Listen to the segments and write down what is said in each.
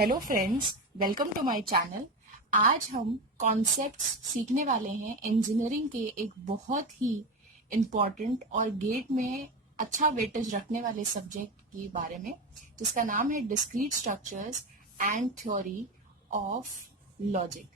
Hello friends, welcome to my channel. आज हम concepts सीखने वाले हैं इंजीनियरिंग के एक बहुत ही इम्पोर्टेंट और गेट में अच्छा वेटेज रखने वाले सब्जेक्ट के बारे में, जिसका नाम है discrete structures and theory of logic.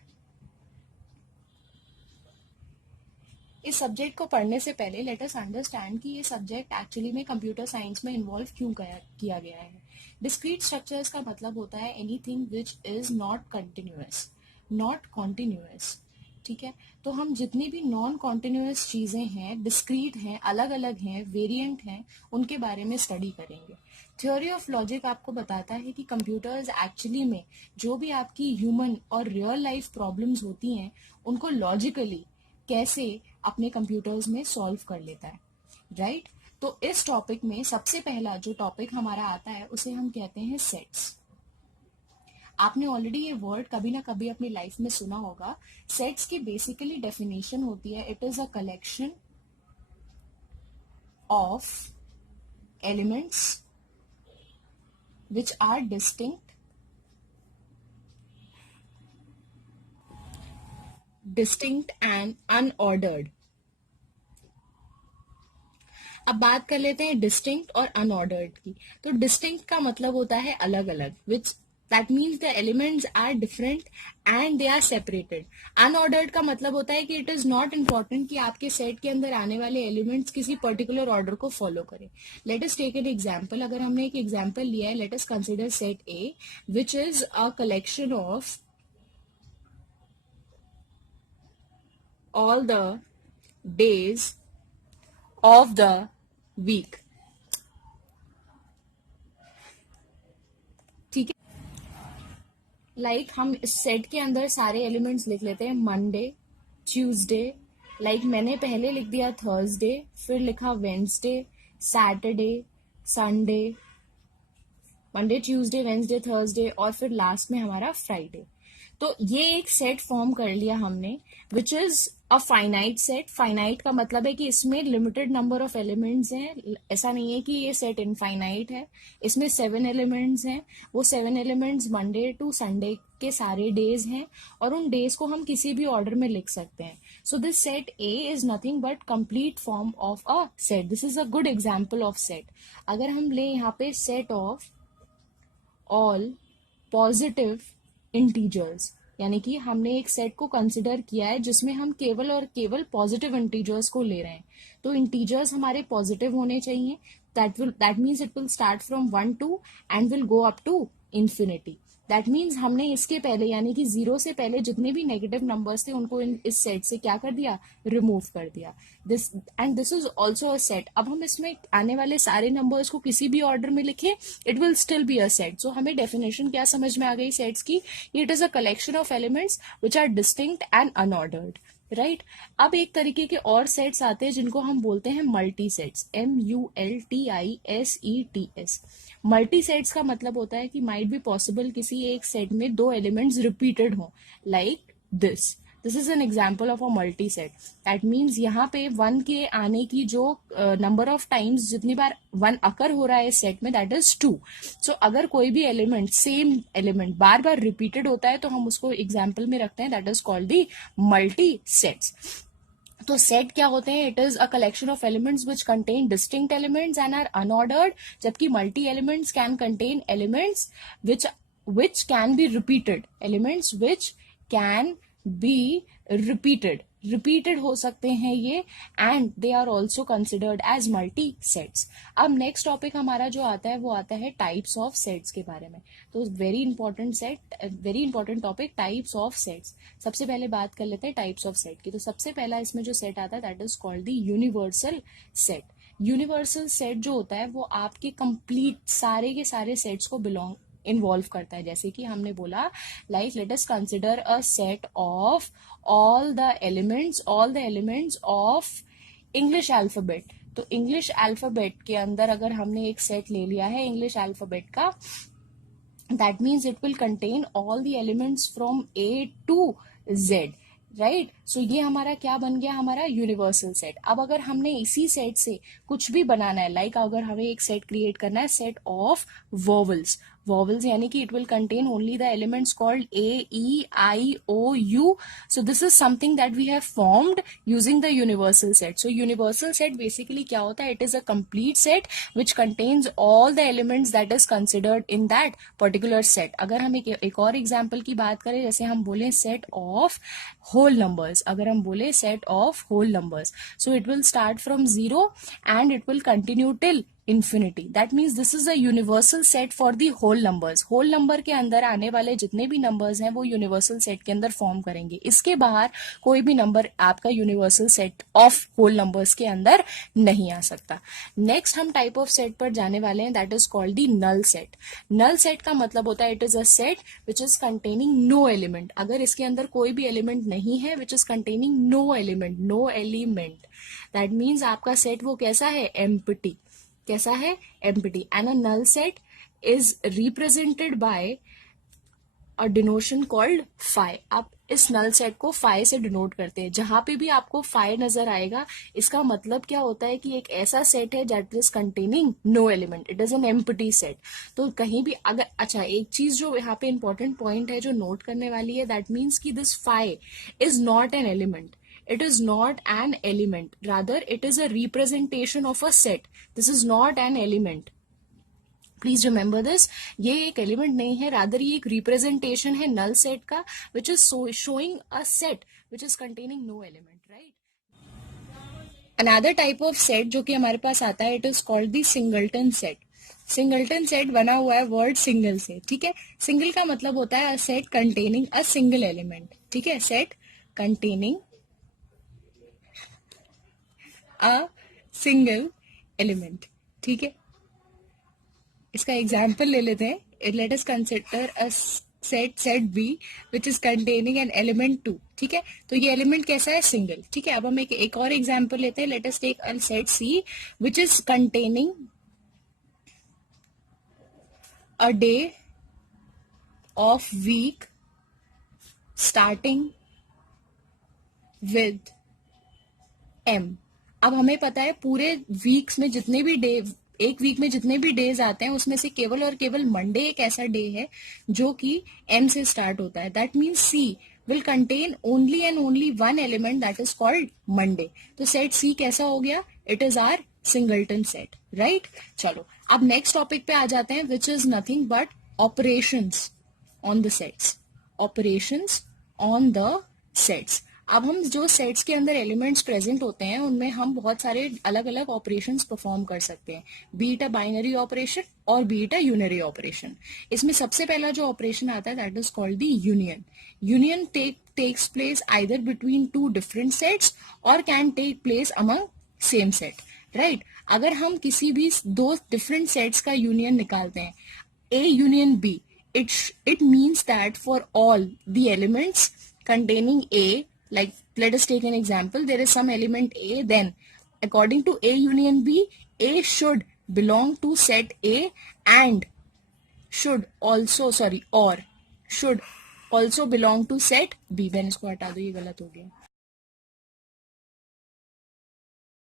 इस सब्जेक्ट को पढ़ने से पहले लेट अस अंडरस्टैंड कि ये सब्जेक्ट एक्चुअली में कंप्यूटर साइंस में इन्वॉल्व क्यों किया गया है। डिस्क्रीट स्ट्रक्चर्स का मतलब होता है anything which is not continuous, not continuous. ठीक है, तो हम जितनी भी नॉन कॉन्टिन्यूअस चीजें हैं, डिस्क्रीट हैं, अलग अलग हैं, वेरिएंट हैं, उनके बारे में स्टडी करेंगे। थ्योरी ऑफ लॉजिक आपको बताता है कि कंप्यूटर्स एक्चुअली में जो भी आपकी ह्यूमन और रियल लाइफ प्रॉब्लम्स होती हैं उनको लॉजिकली कैसे अपने कंप्यूटर्स में सॉल्व कर लेता है, राइट। तो इस टॉपिक में सबसे पहला जो टॉपिक हमारा आता है उसे हम कहते हैं सेट्स। आपने ऑलरेडी ये वर्ड कभी ना कभी अपनी लाइफ में सुना होगा। सेट्स की बेसिकली डेफिनेशन होती है, it is a collection of elements which are distinct and unordered. अब बात कर लेते हैं डिस्टिंक्ट और अनऑर्डर्ड की। तो डिस्टिंक्ट का मतलब होता है अलग अलग, which that means the elements are different and they are separated. Unordered का मतलब होता है कि इट इज नॉट इम्पॉर्टेंट कि आपके सेट के अंदर आने वाले एलिमेंट्स किसी पर्टिकुलर ऑर्डर को फॉलो करें। Let us take an example. अगर हमने एक एग्जाम्पल लिया है, let us consider set A which is a collection of all the days of the week। ठीक है, लाइक हम इस सेट के अंदर सारे एलिमेंट्स लिख लेते हैं। मंडे, ट्यूसडे, लाइक मैंने पहले लिख दिया थर्सडे, फिर लिखा Wednesday, Saturday, Sunday, Monday, Tuesday, Wednesday, Thursday और फिर लास्ट में हमारा फ्राइडे। तो ये एक सेट फॉर्म कर लिया हमने, विच is a finite set. Finite का मतलब है कि इसमें लिमिटेड नंबर ऑफ एलिमेंट्स हैं। ऐसा नहीं है कि ये सेट इनफाइनाइट है। इसमें 7 एलिमेंट्स हैं। वो 7 एलिमेंट्स मंडे टू संडे के सारे डेज हैं और उन डेज को हम किसी भी ऑर्डर में लिख सकते हैं। So this set A is nothing but complete form of a set. This is a good example of set. अगर हम ले यहाँ पे set of all positive integers, यानी कि हमने एक सेट को कंसिडर किया है जिसमें हम केवल और केवल पॉजिटिव इंटीजर्स को ले रहे हैं। तो इंटीजर्स हमारे पॉजिटिव होने चाहिए। That means it will start from 1 2 and will go up to infinity. That means हमने इसके पहले यानी कि 0 से पहले जितने भी नेगेटिव नंबर्स थे उनको इस सेट से क्या कर दिया, रिमूव कर दिया। This is also a set. अब हम इसमें आने वाले सारे नंबर्स को किसी भी ऑर्डर में लिखे, it will still be a set. So हमें डेफिनेशन क्या समझ में आ गई सेट्स की? It is a collection of elements which are distinct and unordered, right. अब एक तरीके के और सेट्स आते हैं जिनको हम बोलते हैं multi sets, MULTISETS। Multi sets का मतलब होता है कि माइट बी पॉसिबल किसी एक सेट में 2 एलिमेंट्स रिपीटेड हो, like this is an example of a multi set. That means यहाँ पे 1 के आने की जो नंबर ऑफ टाइम्स जितनी बार 1 अकर हो रहा है इस सेट में, दैट इज 2। सो अगर कोई भी एलिमेंट, सेम एलिमेंट बार बार रिपीटेड होता है तो हम उसको एग्जाम्पल में रखते हैं, that is called the multi sets. तो सेट क्या होते हैं? It is a collection of elements which contain distinct elements and are unordered, जबकि multi elements can contain elements which can be repeated, elements which can be repeated हो सकते हैं ये, and they are also considered as multi sets. अब next topic हमारा जो आता है वो आता है टाइप्स ऑफ सेट्स के बारे में। तो very important topic, types of sets. सबसे पहले बात कर लेते हैं टाइप्स ऑफ सेट की। तो सबसे पहला इसमें जो सेट आता है that is called the universal set. Universal set जो होता है वो आपके कंप्लीट सारे के सारे सेट्स को इन्वॉल्व करता है। जैसे कि हमने बोला, like let us consider a set of all the elements of English alphabet. तो इंग्लिश अल्फाबेट के अंदर अगर हमने एक सेट ले लिया है इंग्लिश अल्फाबेट का, that means it will contain all the elements from A to Z, right. So ये हमारा क्या बन गया, हमारा यूनिवर्सल सेट। अब अगर हमने इसी सेट से कुछ भी बनाना है, लाइक अगर हमें एक सेट क्रिएट करना है, सेट ऑफ वोवल्स। vowels यानी कि it will contain only the elements called A, E, I, O, U. So this is something that we have formed using the universal set. So universal set basically क्या होता है? It is a complete set which contains all the elements that is considered in that particular set. अगर हम एक और example की बात करें, जैसे हम बोले set of whole numbers, अगर हम बोले set of whole numbers, so it will start from 0 and it will continue till infinity. That means this is a universal set for the whole numbers. whole number के अंदर आने वाले जितने भी numbers हैं वो universal set के अंदर form करेंगे. इसके बाहर कोई भी number आपका universal set of whole numbers के अंदर नहीं आ सकता. Next हम type of set पर जाने वाले हैं, that is called the null set. null set का मतलब होता है it is a set which is containing no element. अगर इसके अंदर कोई भी element नहीं है, which is containing no element. That means आपका set वो कैसा है? Empty. कैसा है? empty. And a null set is represented by a denotation called phi. आप इस null set को phi से denote करते हैं. जहां पे भी आपको phi नजर आएगा, इसका मतलब क्या होता है कि एक ऐसा set है that is containing no element. It is an empty set. तो कहीं भी अगर अच्छा एक चीज जो यहाँ पे important point है जो note करने वाली है, that means कि this phi is not an element. It is not an element. Rather, it is a representation of a set. This is not an element. Please remember this. ये एक element नहीं है. Rather, ये एक representation है null set का, which is showing a set which is containing no element, right? Another type of set जो कि हमारे पास आता है, it is called the singleton set. Singleton set बना हुआ है वर्ड सिंगल से. ठीक है, सिंगल का मतलब होता है a set containing a single element. ठीक है, set containing a single element. ठीक है, इसका एग्जाम्पल ले लेते हैं. Let us consider a set B which is containing an element 2. ठीक है, तो ये एलिमेंट कैसा है? सिंगल. ठीक है, अब हम एक और एग्जाम्पल लेते हैं. Let us take a set C which is containing a day of week starting with M. अब हमें पता है पूरे वीक्स में जितने भी डे, एक वीक में जितने भी डेज आते हैं उसमें से केवल और केवल मंडे एक ऐसा डे है जो कि एम से स्टार्ट होता है. That means C will contain only and only one element that is called Monday. तो सेट सी कैसा हो गया? It is are singleton set, right? चलो अब नेक्स्ट टॉपिक पे आ जाते हैं, which is nothing but operations on the sets. Operations on the sets. अब हम जो सेट्स के अंदर एलिमेंट्स प्रेजेंट होते हैं उनमें हम बहुत सारे अलग अलग ऑपरेशंस परफॉर्म कर सकते हैं, be it a binary operation और be it a unary operation. इसमें सबसे पहला जो ऑपरेशन आता है that is called the union. Union takes place either between two different sets or can take place among same set, right? अगर हम किसी भी दो डिफरेंट सेट्स का यूनियन निकालते हैं, A union B, it means that for all the elements containing A, like let us take an example, there is some element A, then according to A union B, A should belong to set A and should also belong to set B. मैंने इसको हटा दो, ये गलत हो गया.